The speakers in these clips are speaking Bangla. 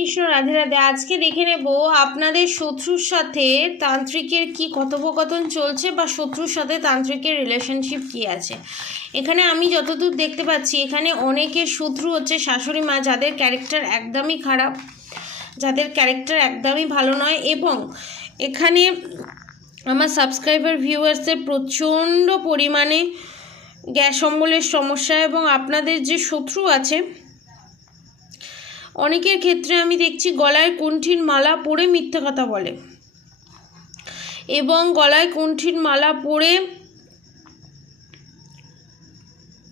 কৃষ্ণ, রাধে রাধে। আজকে দেখে নেব আপনাদের শত্রুর সাথে তান্ত্রিকের কি কথোপকথন চলছে বা শত্রুর সাথে তান্ত্রিকের রিলেশনশিপ কি আছে। এখানে আমি যতদূর দেখতে পাচ্ছি এখানে অনেকের শত্রু হচ্ছে শাশুড়ি মা, যাদের ক্যারেক্টার একদমই খারাপ, যাদের ক্যারেক্টার একদমই ভালো নয়। এবং এখানে আমার সাবস্ক্রাইবার ভিউয়ার্সদের প্রচণ্ড পরিমাণে গ্যাস অম্বলের সমস্যা, এবং আপনাদের যে শত্রু আছে অনেকের ক্ষেত্রে আমি দেখছি গলায় কুণ্ঠির মালা পরে মিথ্যা কথা বলে, এবং গলায় কুণ্ঠির মালা পরে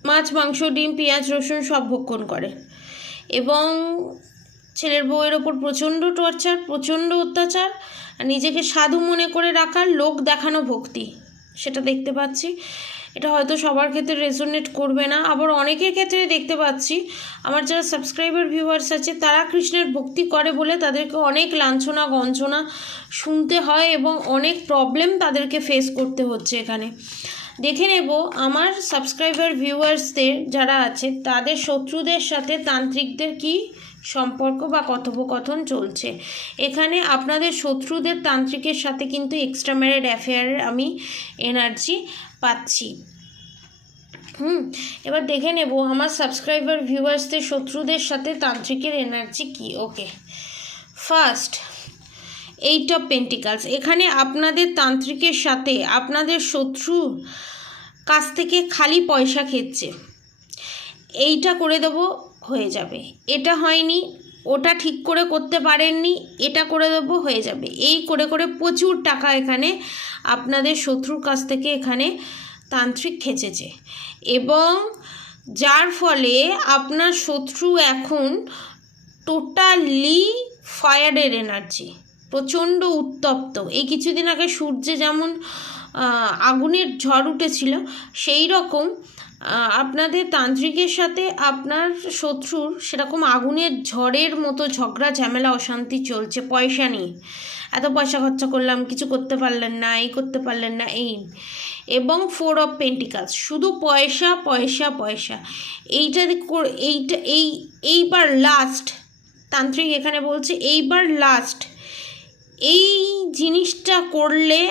মাছ মাংস ডিম পেঁয়াজ রসুন সব ভক্ষণ করে, এবং ছেলের বউয়ের ওপর প্রচণ্ড টর্চার, প্রচণ্ড অত্যাচার, নিজেকে সাধু মনে করে রাখার লোক দেখানো ভক্তি, সেটা দেখতে পাচ্ছি। এটা হয়তো সবার ক্ষেত্রে রেজোনেট করবে না, আবার অনেকের ক্ষেত্রে দেখতে পাচ্ছি আমার যারা সাবস্ক্রাইবার ভিউয়ার্স আছে তারা কৃষ্ণের ভক্তি করে বলে তাদেরকে অনেক লাঞ্ছনা গঞ্জনা শুনতে হয় এবং অনেক প্রবলেম তাদেরকে ফেস করতে হচ্ছে। এখানে দেখে নেব আমার সাবস্ক্রাইবার ভিউয়ার্সদের যারা আছে তাদের শত্রুদের সাথে তান্ত্রিকদের কি সম্পর্ক বা কথোপকথন চলছে। এখানে আপনাদের শত্রুদের তান্ত্রিকের সাথে কিন্তু এক্সট্রা ম্যারিড অ্যাফেয়ারের আমি এনার্জি পাচ্ছি। এবার দেখে নেব আমার সাবস্ক্রাইবার ভিউয়ার্সদের শত্রুদের সাথে তান্ত্রিকের এনার্জি কি। ওকে, ফার্স্ট 8 অফ পেন্টিকালস। এখানে আপনাদের তান্ত্রিকের সাথে আপনাদের শত্রু কাছ থেকে খালি পয়সা খেচ্ছে, এইটা করে দেবো হয়ে যাবে, এটা হয়নি ওটা ঠিক করে করতে পারেননি, এটা করে দেবো হয়ে যাবে, এই করে করে প্রচুর টাকা এখানে আপনাদের শত্রুর কাছ থেকে এখানে তান্ত্রিক খেঁচেছে, এবং যার ফলে আপনার শত্রু এখন টোটালি ফায়ারের এনার্জি, প্রচণ্ড উত্তপ্ত। এই কিছুদিন আগে সূর্যে যেমন আগুনের ঝড় উঠেছিল, সেই রকম আপনাদের তান্ত্রিকের সাথে আপনার শত্রুর সেরকম আগুনের ঝড়ের মতো ঝগড়া ঝামেলা অশান্তি চলছে। পয়সা নিয়ে এত পয়সা খরচা করলাম, কিছু করতে পারলেন না, এই করতে পারলেন না, এই। এবং 4 অফ পেন্টিকালস, শুধু পয়সা পয়সা পয়সা। এইবার লাস্ট তান্ত্রিক এখানে বলছে এইবার লাস্ট, এই জিনিসটা করলে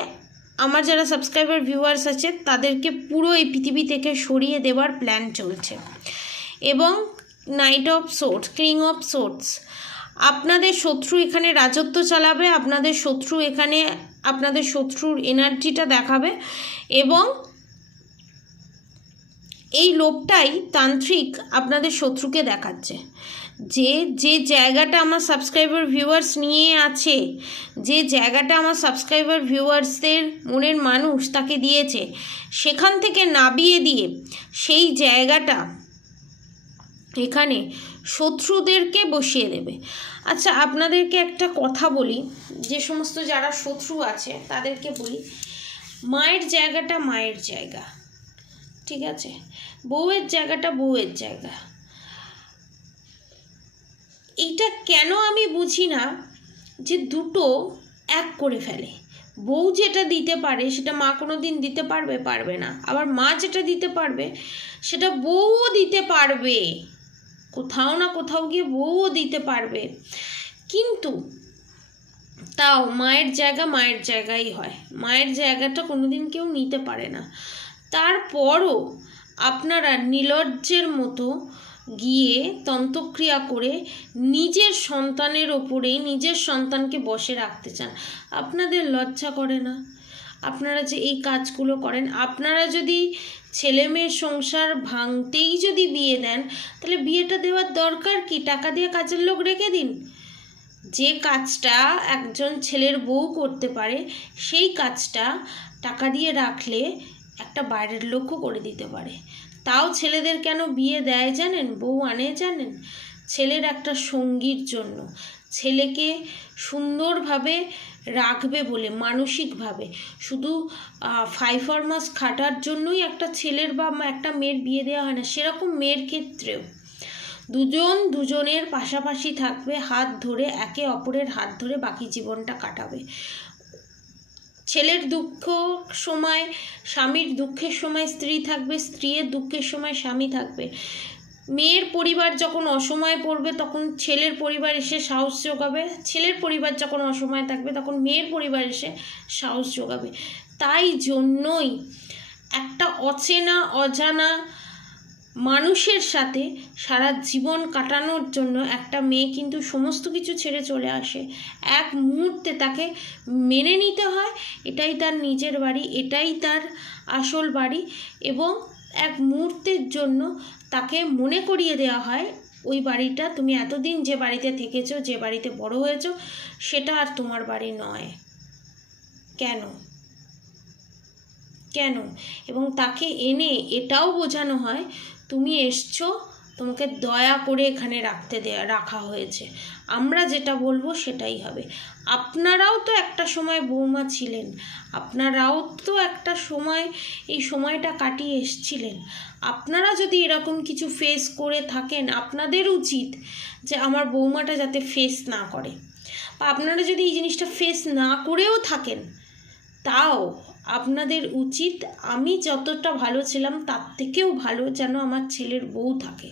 আমার যারা সাবস্ক্রাইবার ভিউয়ার্স আছে তাদেরকে পুরো এই পৃথিবী থেকে সরিয়ে দেওয়ার প্ল্যান চলছে। এবং night of swords, king of swords, আপনাদের শত্রু এখানে রাজত্ব চালাবে, আপনাদের শত্রু এখানে আপনাদের শত্রুর এনার্জিটা দেখাবে, এবং এই লোভটাই তান্ত্রিক আপনাদের শত্রুকে দেখাচ্ছে। যে জায়গাটা আমার সাবস্ক্রাইবার ভিউয়ার্স নিয়ে আছে, যে জায়গাটা আমার সাবস্ক্রাইবার ভিউয়ার্সদের মনের মানুষ তাকে দিয়েছে, সেখান থেকে নাবিয়ে দিয়ে সেই জায়গাটা এখানে শত্রুদেরকে বসিয়ে দেবে। আচ্ছা, আপনাদেরকে একটা কথা বলি, যে সমস্ত যারা শত্রু আছে তাদেরকে বলি, মায়ের জায়গাটা মায়ের জায়গা, ঠিক আছে, বউয়ের জায়গাটা বউয়ের জায়গা। এইটা কেন আমি বুঝি না যে দুটো এক করে ফেলে। বউ যেটা দিতে পারে সেটা মা কোনো দিন দিতে পারবে না, আবার মা যেটা দিতে পারবে সেটা বউও দিতে পারবে, কোথাও না কোথাও গিয়ে বউও দিতে পারবে, কিন্তু তাও মায়ের জায়গা মায়ের জায়গাই হয়, মায়ের জায়গাটা কোনোদিন কেউ নিতে পারে না। তারপরও আপনারা নির্লজ্জের মতো গিয়ে তন্ত্রক্রিয়া করে নিজের সন্তানের ওপরেই নিজের সন্তানকে বসে রাখতে চান। আপনাদের লজ্জা করে না আপনারা যে এই কাজগুলো করেন? আপনারা যদি ছেলে মেয়ের সংসার ভাঙতেই যদি বিয়ে দেন, তাহলে বিয়েটা দেওয়ার দরকার কি? টাকা দিয়ে কাজের লোক রেখে দিন। যে কাজটা একজন ছেলের বউ করতে পারে সেই কাজটা টাকা দিয়ে রাখলে একটা বাইরের লোকও করে দিতে পারে। তাও ছেলেদের কেন বিয়ে দেয় জানেন, বউ আনে জানেন? ছেলের একটা সঙ্গীর জন্য, ছেলেকে সুন্দরভাবে রাখবে বলে, মানসিকভাবে। শুধু 5 মাস খাটার জন্যই একটা ছেলের বা একটা মেয়ের বিয়ে দেওয়া হয় না। সেরকম মেয়ের ক্ষেত্রেও দুজনের পাশাপাশি থাকবে, হাত ধরে, একে অপরের হাত ধরে বাকি জীবনটা কাটাবে। ছেলের দুঃখ সময়, স্বামীর দুঃখের সময় স্ত্রী থাকবে, স্ত্রীর দুঃখের সময় স্বামী থাকবে। মেয়ের পরিবার যখন অসময়ে পড়বে তখন ছেলের পরিবার এসে সাহস যোগাবে, ছেলের পরিবার যখন অসময়ে থাকবে তখন মেয়ের পরিবার এসে সাহস যোগাবে। তাই জন্যই একটা অচেনা অজানা মানুষের সাথে সারা জীবন কাটানোর জন্য একটা মেয়ে কিন্তু সমস্ত কিছু ছেড়ে চলে আসে। এক মুহূর্তে তাকে মেনে নিতে হয় এটাই তার নিজের বাড়ি, এটাই তার আসল বাড়ি, এবং এক মুহূর্তের জন্য তাকে মনে করিয়ে দেওয়া হয় ওই বাড়িটা, তুমি এতদিন যে বাড়িতে থেকেছো, যে বাড়িতে বড় হয়েছো, সেটা আর তোমার বাড়ি নয়। কেন? এবং তাকে এনে এটাও বোঝানো হয় তুমি এসছো, তোমাকে দয়া করে এখানে রাখা হয়েছে, আমরা যেটা বলবো সেটাই হবে। আপনারাও তো একটা সময় বৌমা ছিলেন, আপনারাও তো একটা সময় এই সময়টা কাটিয়ে এসছিলেন। আপনারা যদি এরকম কিছু ফেস করে থাকেন, আপনাদের উচিত যে আমার বৌমাটা যাতে ফেস না করে, বা আপনারা যদি এই জিনিসটা ফেস না করেও থাকেন, তাও আপনাদের উচিত আমি যতটা ভালো ছিলাম তার থেকেও ভালো যেন আমার ছেলের বউ থাকে,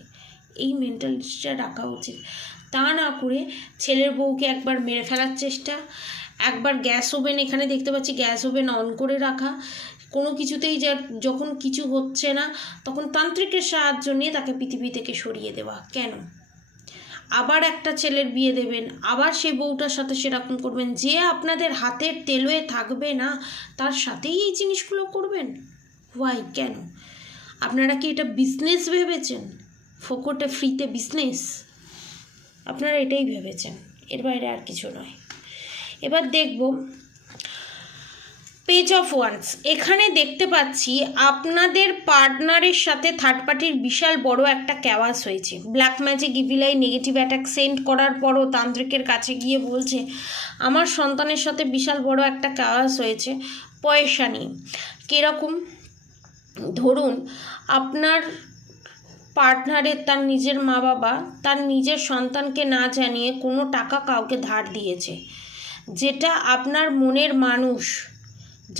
এই মেন্টালিটিটা রাখা উচিত। তা না করে ছেলের বউকে একবার মেরে ফেলার চেষ্টা, একবার গ্যাস ওভেন, এখানে দেখতে পাচ্ছি গ্যাস ওভেন অন করে রাখা, কোনো কিছুতেই যখন কিছু হচ্ছে না তখন তান্ত্রিকের সাহায্য নিয়ে তাকে পৃথিবী থেকে সরিয়ে দেওয়া। কেন? আবার একটা ছেলের বিয়ে দেবেন, আবার সেই বউটার সাথে সেরকম করবেন, যে আপনাদের হাতের তেলোয় থাকবে না তার সাথেই এই জিনিসগুলো করবেন। ওয়াই? কেন? আপনারা কি এটা বিজনেস ভেবেছেন? ফোকটে ফ্রিতে বিজনেস? আপনারা এটাই ভেবেছেন, এর বাইরে আর কিছু নয়। এবার দেখব পেজ অফ ওয়ান্স। এখানে দেখতে পাচ্ছি আপনাদের পার্টনারের সাথে থার্ড পার্টির বিশাল বড় একটা ক্যাওয়াস হয়েছে। Black magic, evil eye, negative attack send করার পরও তান্ত্রিকের কাছে গিয়ে বলছে আমার সন্তানের সাথে বিশাল বড় একটা ক্যাওয়াস হয়েছে পয়সা নিয়ে। কীরকম? ধরুন আপনার পার্টনারের তার নিজের মা বাবা তার নিজের সন্তানকে না জানিয়ে কোনো টাকা কাউকে ধার দিয়েছে, যেটা আপনার মনের মানুষ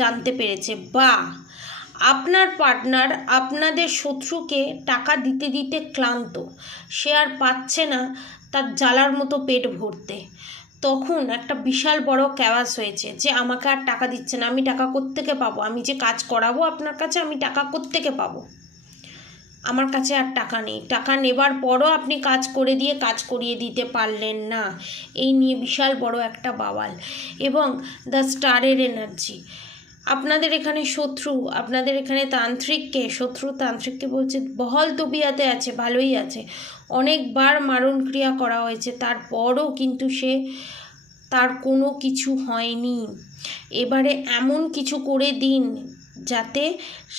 জানতে পেরেছে, বা আপনার পার্টনার আপনাদের শত্রুকে টাকা দিতে দিতে ক্লান্ত, সে আর পাচ্ছে না তার জ্বালার মতো পেট ভরতে, তখন একটা বিশাল বড় ক্যাওয়াস হয়েছে যে আমাকে আর টাকা দিচ্ছে না, আমি টাকা কোত্থেকে পাবো, আমি যে কাজ করাবো আপনার কাছে আমি টাকা কোত্থেকে পাবো, আমার কাছে আর টাকা নেই, টাকা নেবার পরও আপনি কাজ করিয়ে দিতে পারলেন না, এই নিয়ে বিশাল বড় একটা বাওয়াল। এবং দ্য স্টারের এনার্জি, আপনাদের এখানে শত্রু, আপনাদের এখানে তান্ত্রিককে বলছে বহল তবিয়াতে আছে, ভালোই আছে, অনেকবার মারণ ক্রিয়া করা হয়েছে, তারপরও কিন্তু তার কোনো কিছু হয়নি। এবারে এমন কিছু করে দিন যাতে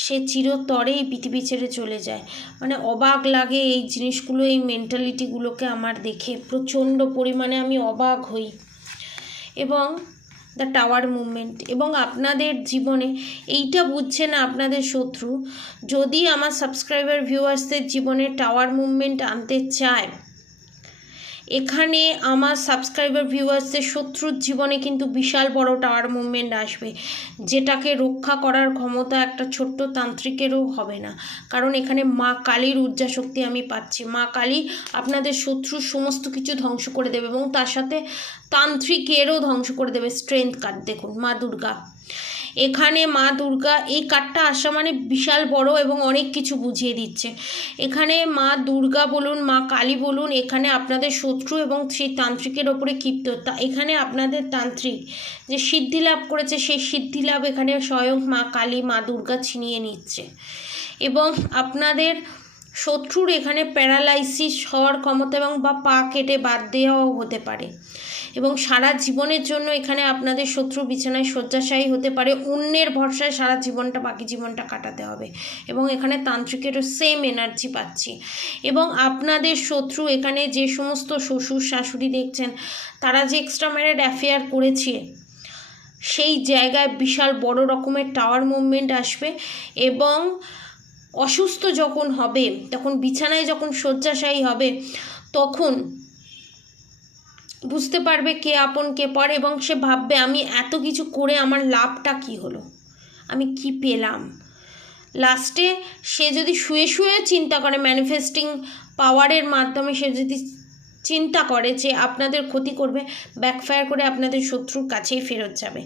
সে চিরতরেই পৃথিবী ছেড়ে চলে যায়। মানে অবাক লাগে এই জিনিসগুলো, এই মেন্টালিটিগুলোকে আমার দেখে প্রচণ্ড পরিমাণে আমি অবাক হই। এবং দ্য টাওয়ার মুভমেন্ট, এবং আপনাদের জীবনে এইটা বুঝছে না আপনাদের শত্রু, যদি আমার সাবস্ক্রাইবার ভিউয়ার্সদের জীবনে টাওয়ার মুভমেন্ট আনতে চায়, এখানে আমার সাবস্ক্রাইবার ভিউয়ার্সদের শত্রুর জীবনে কিন্তু বিশাল বড় টাওয়ার মুভমেন্ট আসবে, যেটাকে রক্ষা করার ক্ষমতা একটা ছোট্ট তান্ত্রিকেরও হবে না। কারণ এখানে মা কালীর ঊর্জা শক্তি আমি পাচ্ছি, মা কালী আপনাদের শত্রুর সমস্ত কিছু ধ্বংস করে দেবে এবং তার সাথে তান্ত্রিকেরও ধ্বংস করে দেবে। স্ট্রেংথ কার্ড দেখুন, মা দুর্গা, এখানে মা দুর্গা, এই কার্ডটা আসা মানে বিশাল বড় এবং অনেক কিছু বুঝিয়ে দিচ্ছে। এখানে মা দুর্গা বলুন, মা কালী বলুন, এখানে আপনাদের শত্রু এবং সেই তান্ত্রিকের ওপরে ক্ষিপ্ত, এখানে আপনাদের তান্ত্রিক যে সিদ্ধি লাভ করেছে সেই সিদ্ধি লাভ এখানে স্বয়ং মা কালী, মা দুর্গা ছিনিয়ে নিচ্ছে। এবং আপনাদের শত্রুর এখানে প্যারালাইসিস হওয়ার ক্ষমতা এবং বা পা কেটে বাদ দেওয়াও হতে পারে, এবং সারা জীবনের জন্য এখানে আপনাদের শত্রু বিছানায় শয্যাশায়ী হতে পারে, অন্যের ভরসায় সারা জীবনটা, বাকি জীবনটা কাটাতে হবে। এবং এখানে তান্ত্রিকেরও সেম এনার্জি পাচ্ছি। এবং আপনাদের শত্রু এখানে যে সমস্ত শ্বশুর শাশুড়ি দেখছেন, তারা যে এক্সট্রা ম্যারিড অ্যাফেয়ার করেছে, সেই জায়গায় বিশাল বড় রকমের টাওয়ার মুভমেন্ট আসবে। এবং অসুস্থ যখন হবে, তখন বিছানায় যখন শয্যাশায়ী হবে, তখন বুঝতে পারবে কে আপন কে পর, এবং সে ভাববে আমি এত কিছু করে আমার লাভটা কি হলো, আমি কি পেলাম। লাস্টে সে যদি শুয়ে শুয়ে চিন্তা করে, ম্যানিফেস্টিং পাওয়ারের মাধ্যমে সে যদি চিন্তা করে যে আপনাদের ক্ষতি করবে, ব্যাকফায়ার করে আপনাদের শত্রুর কাছেই ফেরত যাবে।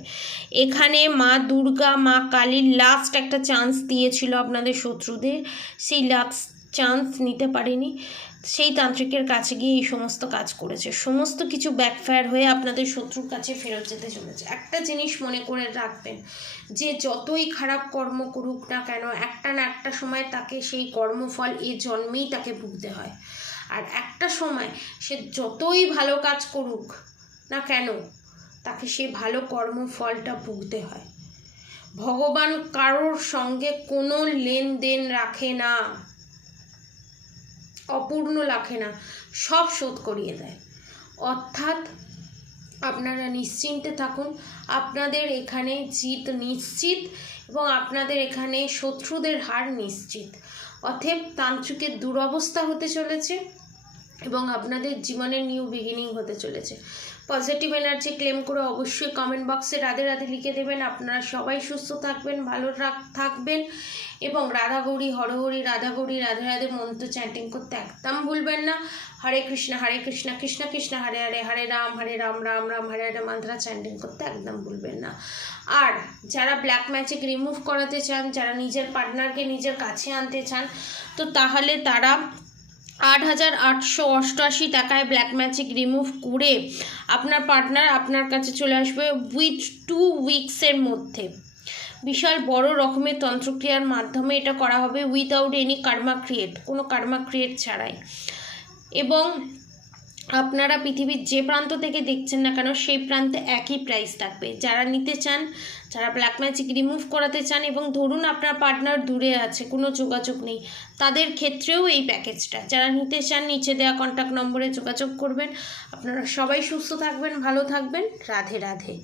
এখানে মা দুর্গা, মা কালীর লাস্ট একটা চান্স দিয়েছিল আপনাদের শত্রুদের, সেই লাস্ট চান্স নিতে পারেনি, সেই তান্ত্রিকের কাছে গিয়ে এই সমস্ত কাজ করেছে। সমস্ত কিছু ব্যাকফায়ার হয়ে আপনাদের শত্রুর কাছে ফেরত যেতে চলেছে। একটা জিনিস মনে করে রাখবেন, যে যতই খারাপ কর্ম করুক না কেন, একটা না একটা সময় তাকে সেই কর্মফল এই জন্মেই তাকে ভুগতে হয়। আর একটা সময় সে যতই ভালো কাজ করুক না কেন, তাকে সেই ভালো কর্মফলটা ভুগতে হয়। ভগবান কারোর সঙ্গে কোনো লেনদেন রাখে না, অপূর্ণ রাখে না, সব শোধ করিয়ে দেয়। অর্থাৎ আপনারা নিশ্চিন্তে থাকুন, আপনাদের এখানে জিত নিশ্চিত এবং আপনাদের এখানে শত্রুদের হার নিশ্চিত। অতএব তান্ত্রিকের দুরবস্থা হতে চলেছে এবং আপনাদের জীবনের নিউ বিগিনিং হতে চলেছে। পজিটিভ এনার্জি ক্লেম করে অবশ্যই কমেন্ট বক্সে রাধে রাধে লিখে দেবেন। আপনারা সবাই সুস্থ থাকবেন, ভালো থাকবেন এবং রাধা গৌরী হরহরি, রাধা গৌরী রাধে রাধে মন্ত্র চ্যান্টিং করতে একদম ভুলবেন না। হরে কৃষ্ণ কৃষ্ণ কৃষ্ণ হরে হরে, হরে রাম রাম রাম হরে হরে মন্ত্র চ্যান্টিং করতে একদম ভুলবেন না। আর যারা ব্ল্যাক ম্যাজিক রিমুভ করাতে চান, যারা নিজের পার্টনারকে নিজের কাছে আনতে চান, তো তাহলে তারা 8,888 টাকায় ব্ল্যাক ম্যাজিক রিমুভ করে আপনার পার্টনার আপনার কাছে চলে আসবে উইথ 2 উইকসের মধ্যে। বিশাল বড় রকমের তন্ত্রক্রিয়ার মাধ্যমে এটা করা হবে, উইদাউট এনি কার্মা ক্রিয়েট, কোনো কার্মা ক্রিয়েট ছাড়াই। এবং আপনারা পৃথিবীর যে প্রান্ত থেকে দেখছেন না কেন, সেই প্রান্তে একই প্রাইস থাকবে। যারা নিতে চান, যারা ব্ল্যাক ম্যাজিক রিমুভ করাতে চান এবং ধরুন আপনার পার্টনার দূরে আছে, কোনো যোগাযোগ নেই, তাদের ক্ষেত্রেও এই প্যাকেজটা। যারা নিতে চান নিচে দেওয়া কন্ট্যাক্ট নম্বরে যোগাযোগ করবেন। আপনারা সবাই সুস্থ থাকবেন, ভালো থাকবেন। রাধে রাধে।